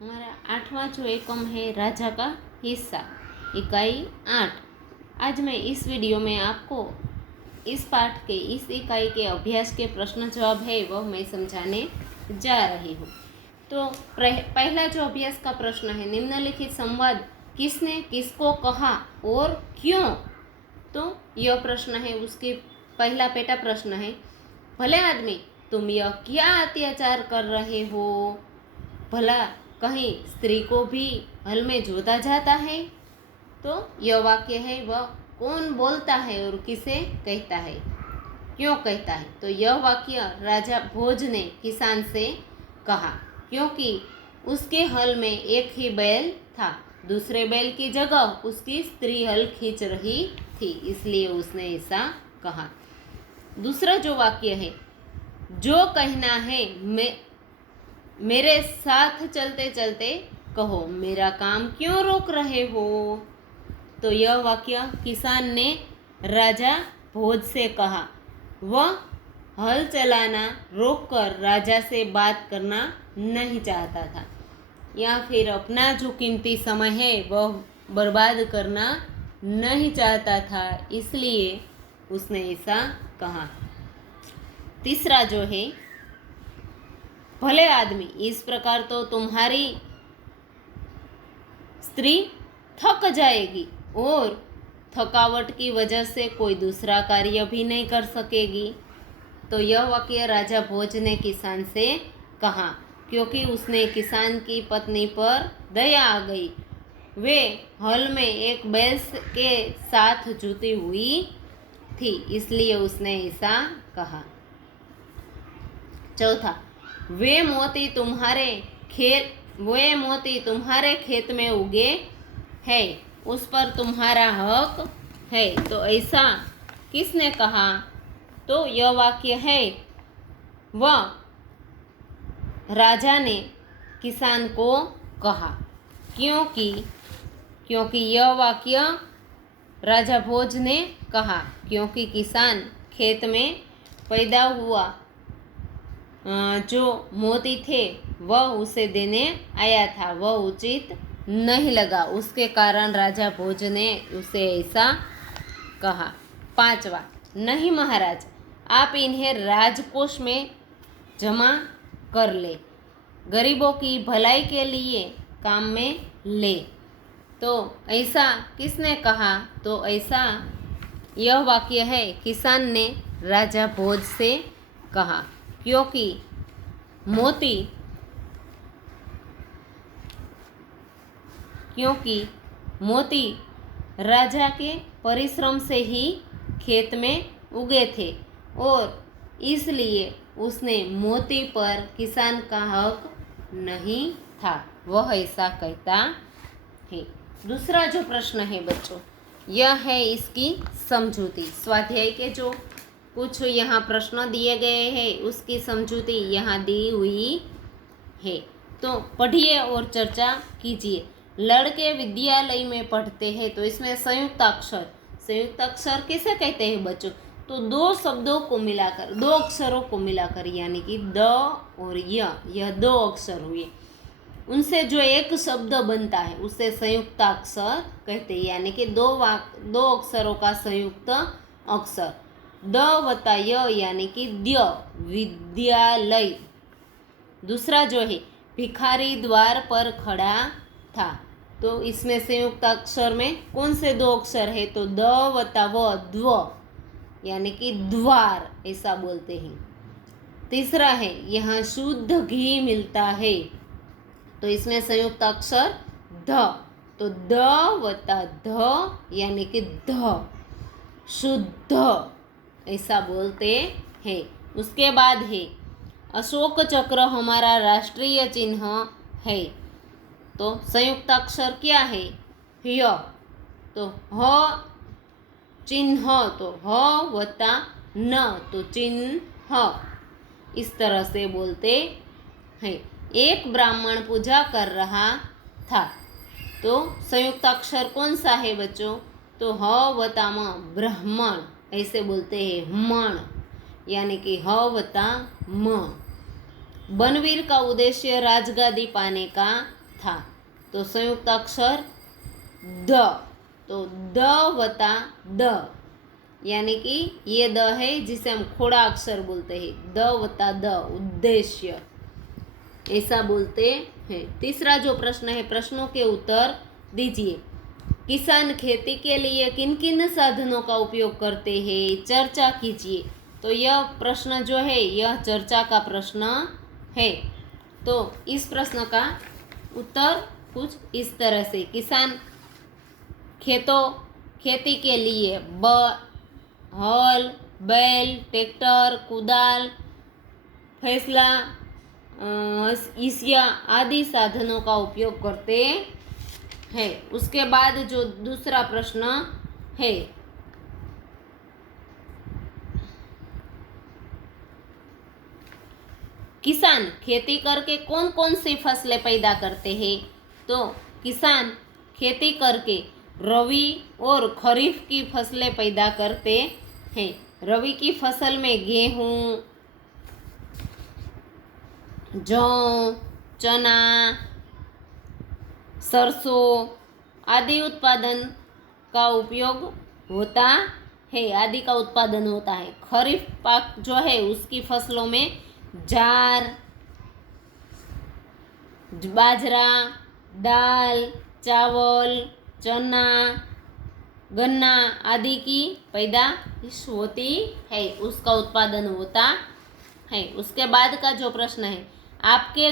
हमारा 8वां जो एकम है राजा का हिस्सा, इकाई 8। आज मैं इस वीडियो में आपको इस पाठ के इस इकाई के अभ्यास के प्रश्न जवाब है वह मैं समझाने जा रही हूँ। तो पहला जो अभ्यास का प्रश्न है, निम्नलिखित संवाद किसने किसको कहा और क्यों। तो यह प्रश्न है, उसकी पहला पेटा प्रश्न है, भले आदमी तुम यह क्या अत्याचार कर रहे हो, भला कहीं स्त्री को भी हल में जोता जाता है। तो यह वाक्य है, वह कौन बोलता है और किसे कहता है, क्यों कहता है। तो यह वाक्य राजा भोज ने किसान से कहा, क्योंकि उसके हल में एक ही बैल था, दूसरे बैल की जगह उसकी स्त्री हल खींच रही थी, इसलिए उसने ऐसा कहा। दूसरा जो वाक्य है, जो कहना है मेरे साथ चलते चलते कहो, मेरा काम क्यों रोक रहे हो। तो यह वाक्य किसान ने राजा भोज से कहा, वह हल चलाना रोककर राजा से बात करना नहीं चाहता था, या फिर अपना जो कीमती समय है वह बर्बाद करना नहीं चाहता था, इसलिए उसने ऐसा कहा। तीसरा जो है, भले आदमी इस प्रकार तो तुम्हारी स्त्री थक जाएगी और थकावट की वजह से कोई दूसरा कार्य भी नहीं कर सकेगी। तो यह वाक्य राजा भोज ने किसान से कहा, क्योंकि उसने किसान की पत्नी पर दया आ गई। वे हल में एक बैल के साथ जुटी हुई थी, इसलिए उसने ऐसा कहा। चौथा, वे मोती तुम्हारे खेत में उगे है, उस पर तुम्हारा हक है। तो ऐसा किसने कहा। तो यह वाक्य है, वह राजा ने किसान को कहा, क्योंकि यह वाक्य राजा भोज ने कहा, क्योंकि किसान खेत में पैदा हुआ जो मोती थे वह उसे देने आया था, वह उचित नहीं लगा, उसके कारण राजा भोज ने उसे ऐसा कहा। पांचवा, नहीं महाराज, आप इन्हें राजकोष में जमा कर ले, गरीबों की भलाई के लिए काम में ले। तो ऐसा किसने कहा। तो ऐसा यह वाक्य है, किसान ने राजा भोज से कहा, क्योंकि मोती राजा के परिश्रम से ही खेत में उगे थे और इसलिए उसने मोती पर किसान का हक नहीं था, वह ऐसा कहता है। दूसरा जो प्रश्न है बच्चों, यह है इसकी समझूती। स्वाध्याय के जो कुछ यहाँ प्रश्न दिए गए हैं उसकी समझूती यहाँ दी हुई है, तो पढ़िए और चर्चा कीजिए। लड़के विद्यालय में पढ़ते हैं, तो इसमें संयुक्त अक्षर किसे कहते हैं बच्चों। तो दो शब्दों को मिलाकर, दो अक्षरों को मिलाकर, यानी कि द और यह दो अक्षर हुए, उनसे जो एक शब्द बनता है उसे संयुक्त अक्षर कहते हैं, यानी कि दो अक्षरों का संयुक्त अक्षर। द वता य यानी कि द्य, विद्यालय। दूसरा जो है, भिखारी द्वार पर खड़ा था, तो इसमें संयुक्त अक्षर में कौन से दो अक्षर है। तो द वता व, द्व, यानी कि द्वार, ऐसा बोलते हैं। तीसरा है, यहाँ शुद्ध घी मिलता है, तो इसमें संयुक्त अक्षर ध, तो द वता ध यानी कि ध, शुद्ध, ऐसा बोलते हैं। उसके बाद है, अशोक चक्र हमारा राष्ट्रीय चिन्ह है, तो संयुक्त अक्षर क्या है, य, तो ह चिन्ह, तो ह वता न, तो चिन्ह, इस तरह से बोलते हैं। एक ब्राह्मण पूजा कर रहा था, तो संयुक्त अक्षर कौन सा है बच्चों। तो ह वता म, ब्राह्मण, ऐसे बोलते हैं मण, यानी कि ह वता म। बनवीर का उद्देश्य राजगादी पाने का था। तो संयुक्त अक्षर द, तो द वता द, यानी कि ये द है जिसे हम खोड़ा अक्षर बोलते हैं, द वता द, उद्देश्य, ऐसा बोलते हैं। तीसरा जो प्रश्न है, प्रश्नों के उत्तर दीजिए। किसान खेती के लिए किन किन साधनों का उपयोग करते हैं, चर्चा कीजिए। तो यह प्रश्न जो है यह चर्चा का प्रश्न है। तो इस प्रश्न का उत्तर कुछ इस तरह से, किसान खेती के लिए हल, बैल, ट्रैक्टर, कुदाल, फैसला, ईसिया आदि साधनों का उपयोग करते हैं। उसके बाद जो दूसरा प्रश्न है, किसान खेती करके कौन कौन सी फसलें पैदा करते हैं। तो किसान खेती करके रबी और खरीफ की फसलें पैदा करते हैं। रबी की फसल में गेहूँ, जौ, चना, सरसों आदि उत्पादन का उपयोग होता है, आदि का उत्पादन होता है। खरीफ पाक जो है उसकी फसलों में ज्वार, बाजरा, दाल, चावल, चना, गन्ना आदि की पैदाइश होती है, उसका उत्पादन होता है। उसके बाद का जो प्रश्न है, आपके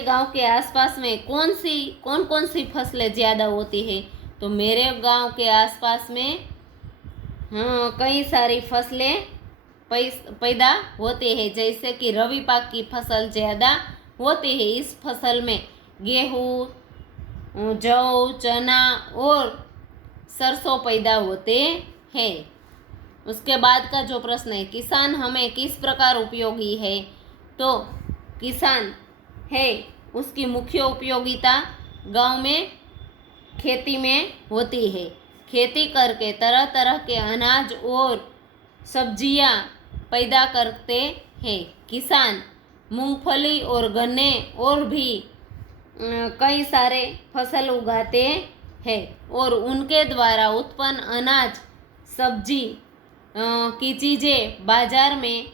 गांव के आसपास में कौन कौन सी फसलें ज़्यादा होती है। तो मेरे गांव के आसपास में कई सारी फसलें पैदा होते हैं, जैसे कि रबी पाक की फसल ज़्यादा होती है। इस फसल में गेहूँ, जौ, चना और सरसों पैदा होते हैं। उसके बाद का जो प्रश्न है, किसान हमें किस प्रकार उपयोगी है। तो किसान है उसकी मुख्य उपयोगिता गांव में खेती में होती है। खेती करके तरह तरह के अनाज और सब्जियां पैदा करते हैं। किसान मूंगफली और गन्ने और भी कई सारे फसल उगाते हैं और उनके द्वारा उत्पन्न अनाज, सब्जी की चीज़ें बाजार में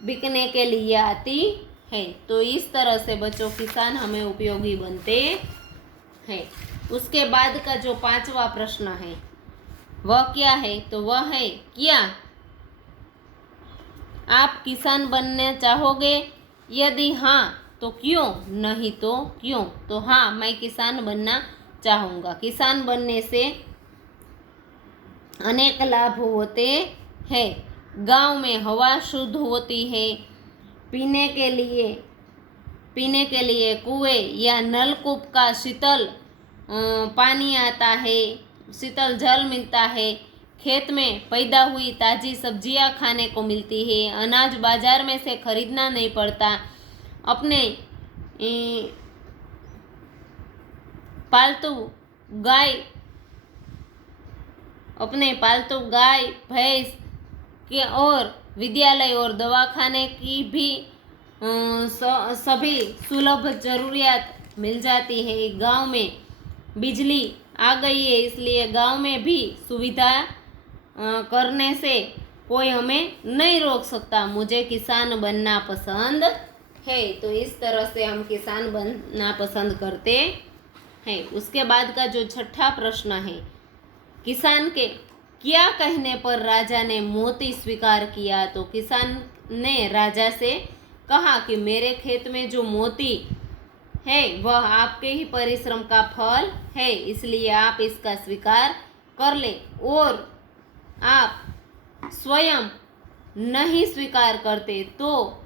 बिकने के लिए आती है। तो इस तरह से बच्चों किसान हमें उपयोगी बनते हैं। उसके बाद का जो पांचवा प्रश्न है वह क्या है। तो वह है, क्या आप किसान बनना चाहोगे? यदि हाँ तो क्यों, नहीं तो क्यों। तो हाँ, मैं किसान बनना चाहूँगा। किसान बनने से अनेक लाभ होते हैं। गांव में हवा शुद्ध होती है। पीने के लिए कुएं या नलकूप का शीतल पानी आता है, शीतल जल मिलता है। खेत में पैदा हुई ताज़ी सब्जियां खाने को मिलती है। अनाज बाजार में से खरीदना नहीं पड़ता। अपने पालतू गाय भैंस के और विद्यालय और दवाखाने की भी सभी सुलभ जरूरियात मिल जाती है। गांव में बिजली आ गई है, इसलिए गांव में भी सुविधा करने से कोई हमें नहीं रोक सकता। मुझे किसान बनना पसंद है। तो इस तरह से हम किसान बनना पसंद करते हैं। उसके बाद का जो छठा प्रश्न है, किसान के क्या कहने पर राजा ने मोती स्वीकार किया। तो किसान ने राजा से कहा कि मेरे खेत में जो मोती है वह आपके ही परिश्रम का फल है, इसलिए आप इसका स्वीकार कर ले। और आप स्वयं नहीं स्वीकार करते तो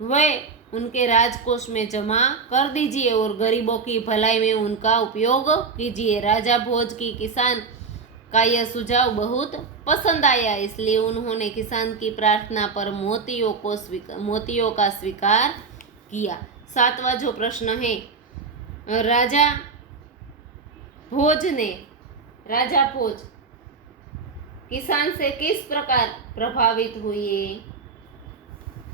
वह उनके राजकोष में जमा कर दीजिए और गरीबों की भलाई में उनका उपयोग कीजिए। राजा भोज की किसान का यह सुझाव बहुत पसंद आया, इसलिए उन्होंने किसान की प्रार्थना पर मोतियों का स्वीकार किया। सातवां जो प्रश्न है, राजा भोज किसान से किस प्रकार प्रभावित हुए।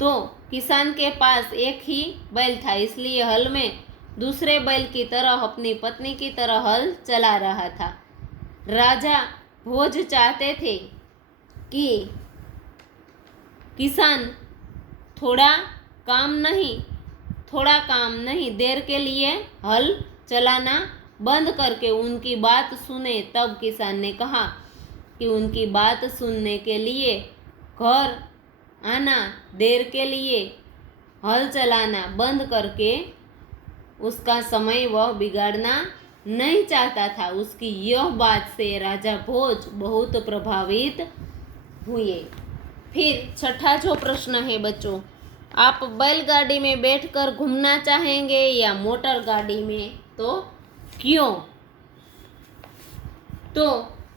तो किसान के पास एक ही बैल था, इसलिए हल में दूसरे बैल की तरह अपनी पत्नी की तरह हल चला रहा था। राजा भोज चाहते थे कि किसान थोड़ा काम नहीं देर के लिए हल चलाना बंद करके उनकी बात सुने। तब किसान ने कहा कि उनकी बात सुनने के लिए घर आना, देर के लिए हल चलाना बंद करके उसका समय वह बिगाड़ना नहीं चाहता था। उसकी यह बात से राजा भोज बहुत प्रभावित हुए। फिर छठा जो प्रश्न है बच्चों, आप बैलगाड़ी में बैठकर घूमना चाहेंगे या मोटर गाड़ी में, तो क्यों? तो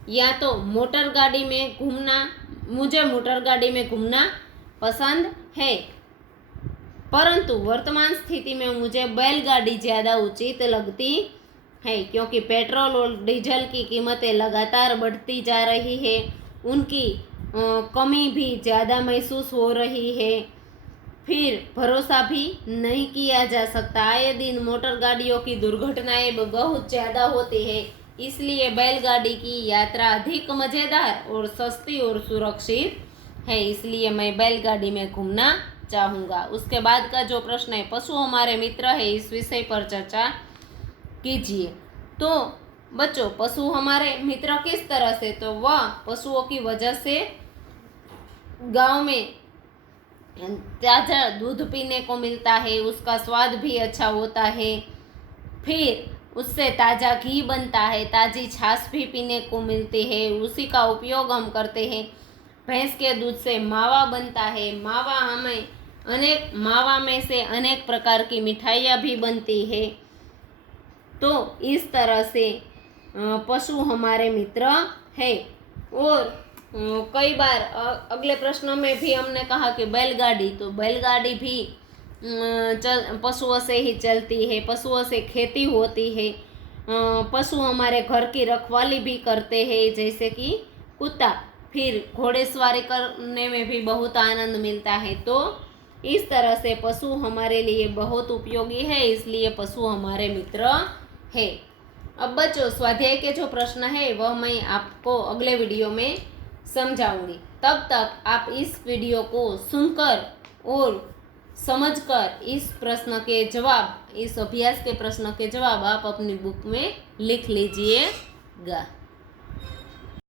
या तो मोटर गाड़ी में घूमना, मुझे मोटर गाड़ी में घूमना पसंद है, परंतु वर्तमान स्थिति में मुझे बैलगाड़ी ज़्यादा उचित लगती है, क्योंकि पेट्रोल और डीजल की कीमतें लगातार बढ़ती जा रही है। उनकी कमी भी ज़्यादा महसूस हो रही है। फिर भरोसा भी नहीं किया जा सकता। आए दिन मोटर गाड़ियों की दुर्घटनाएं बहुत ज़्यादा होती है, इसलिए बैलगाड़ी की यात्रा अधिक मज़ेदार और सस्ती और सुरक्षित है, इसलिए मैं बैलगाड़ी में घूमना चाहूँगा। उसके बाद का जो प्रश्न है, पशु हमारे मित्र है, इस विषय पर चर्चा कीजिए। तो बच्चों, पशु हमारे मित्र किस तरह से, तो वह पशुओं की वजह से गांव में ताज़ा दूध पीने को मिलता है, उसका स्वाद भी अच्छा होता है। फिर उससे ताज़ा घी बनता है, ताज़ी छाछ भी पीने को मिलती है, उसी का उपयोग हम करते हैं। भैंस के दूध से मावा बनता है, मावा में से अनेक प्रकार की मिठाइयाँ भी बनती है। तो इस तरह से पशु हमारे मित्र है। और कई बार अगले प्रश्नों में भी हमने कहा कि बैलगाड़ी, तो बैलगाड़ी भी पशुओं से ही चलती है, पशुओं से खेती होती है। पशु हमारे घर की रखवाली भी करते हैं, जैसे कि कुत्ता। फिर घोड़ेसवारी करने में भी बहुत आनंद मिलता है। तो इस तरह से पशु हमारे लिए बहुत उपयोगी है, इसलिए पशु हमारे मित्र है। अब बच्चों, स्वाध्याय के जो प्रश्न है वह मैं आपको अगले वीडियो में समझाऊंगी। तब तक आप इस वीडियो को सुनकर और समझकर इस अभ्यास के प्रश्न के जवाब आप अपनी बुक में लिख लीजिएगा।